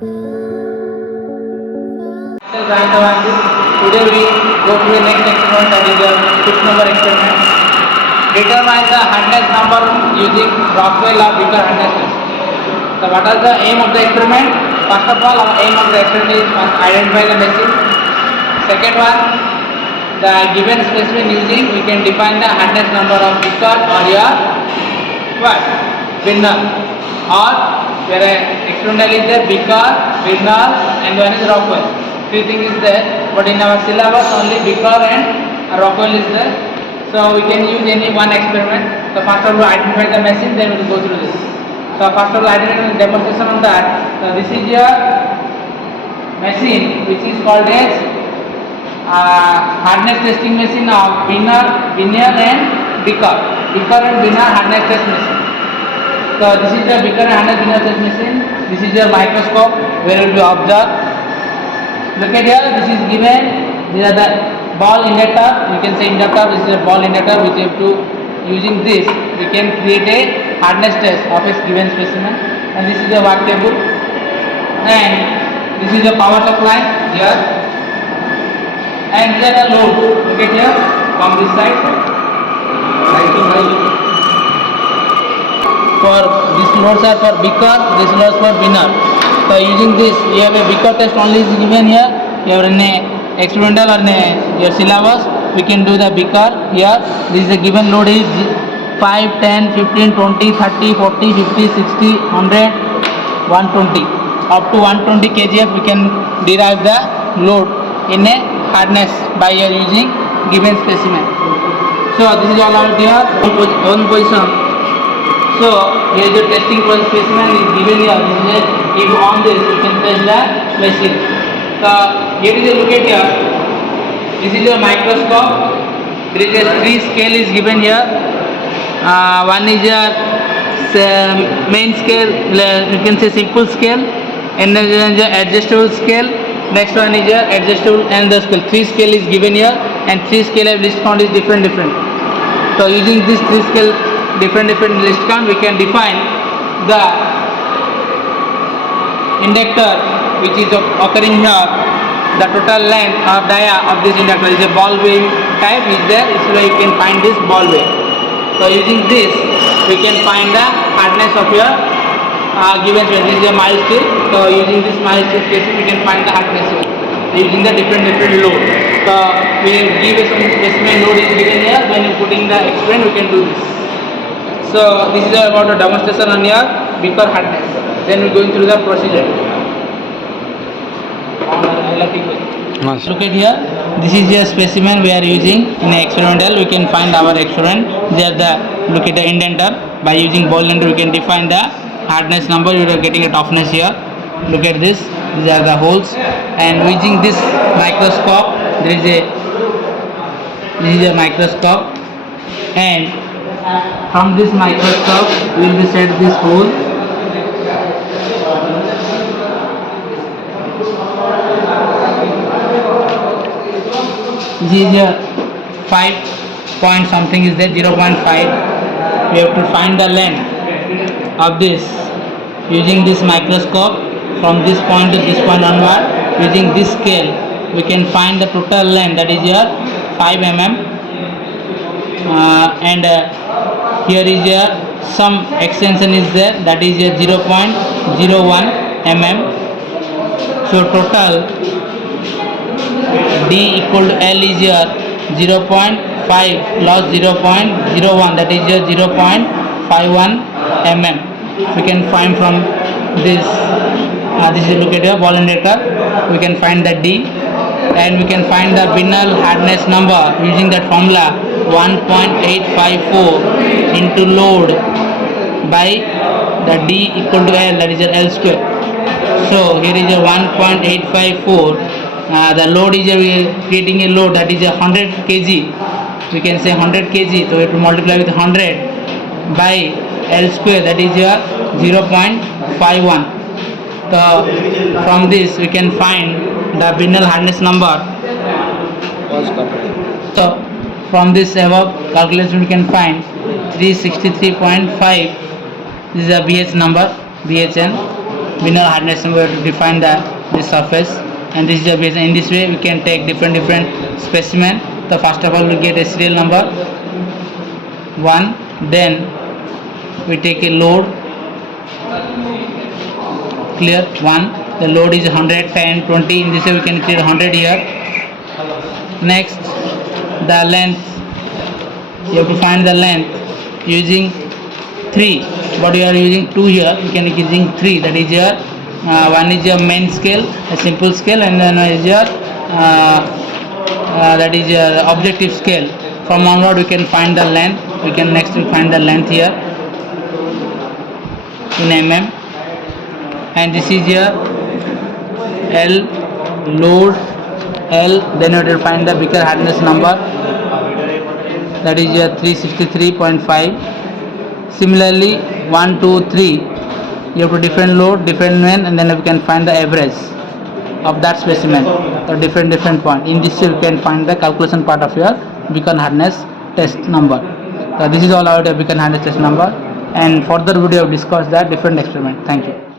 Today we go to the next experiment, that is the 6th number experiment. Determine the hardness number using Rockwell or Beaker hardness test. So what is the aim of the experiment? First of all, our aim of the experiment is first identify the machine. Second one, the given specimen using, we can define the hardness number of Beaker or your what? Winner. Or where experimental is there, Beaker, Winner, and one is Rockwell. Three things is there, but in our syllabus only Beaker and Rockwell is there. So we can use any one experiment. So first of all identify the machine, then we will go through this. So first of all identify the demonstration on that. So this is your machine which is called as hardness testing machine of Winner and Beaker. Beaker and Winner hardness test machine. So this is the Beaker and hardness Winner test machine. This is your microscope where we will observe. Look at here, this is given, these are the ball inductor, we can say inductor, this is a ball inductor which we have to, using this, we can create a hardness test of a given specimen. And this is the work table. And this is the power supply here. And these are the load, look at here, from this side. For these loads are for Beaker, these loads for Winner. So using this, you have a Beaker test only is given here. You have an experimental or your syllabus. We can do the Beaker here. This is the given load is 5, 10, 15, 20, 30, 40, 50, 60, 100, 120. Up to 120 kgf we can derive the load in a hardness by using given specimen. So this is all about here one position. So here is the testing for the specimen is given here. This is if on this you can test the machine. So here is a look at here. This is a microscope. There is a 3 scale is given here. One is a main scale, you can say simple scale, and then is a adjustable scale. Next one is a adjustable and the scale. 3 scale is given here, and 3 scale of list count is different. So using this 3 scale different list count, we can define the inductor which is occurring here. The total length or dia of this inductor is a ball bearing type is there, is where you can find this ball bearing. So using this we can find the hardness of your given specimen. This is a mild steel. So using this mild steel specimen we can find the hardness here using the different load. So we give some specimen load is given here. When you putting the experiment we can do this. So this is about the demonstration on your Beaker hardness. Then we are going through the procedure. Look at here. This is your specimen we are using in experimental. We can find our experiment. There look at the indenter. By using ball indenter we can define the hardness number. You are getting a toughness here. Look at this. These are the holes. And using this microscope, this is a microscope. And from this microscope we will set this hole. This is a 5 point something is there, 0.5. We have to find the length of this using this microscope from this point to this point onward. Using this scale we can find the total length, that is your 5 mm. And here is your some extension is there, that is your 0.01 mm. So total D equal to L is your 0.5 plus 0.01, that is your 0.51 mm. We can find from this. This is look at your ball inductor. We can find the D, and we can find the Winner hardness number using that formula 1.854 into load by the D equal to L, that is your L square. So here is a 1.854. The load is creating a load that is a 100 kg. We can say 100 kg. So we have to multiply with 100 by L square, that is your 0.51. So from this we can find the Winner hardness number. So from this above calculation we can find 363.5. This is a BH number, BHN. beginner hardness number to define this surface, and this is the base. In this way we can take different specimen. So first of all we get a serial number 1, then we take a load, clear 1, the load is 100, 10, 20, in this way we can clear 100 here. Next, the length, you have to find the length using 3, but you are using 2 here, you can using 3, that is your one is your main scale, a simple scale, and then is your that is your objective scale. From onward we can find the length. We can next find the length here in mm, and this is your L, load L, then you will find the beaker hardness number, that is your 363.5. Similarly 1, 2, 3, you have to different load, different men, and then we can find the average of that specimen, the different point. In this way you can find the calculation part of your beacon hardness test number. So this is all about your beacon hardness test number, and further video we discuss that different experiment. Thank you.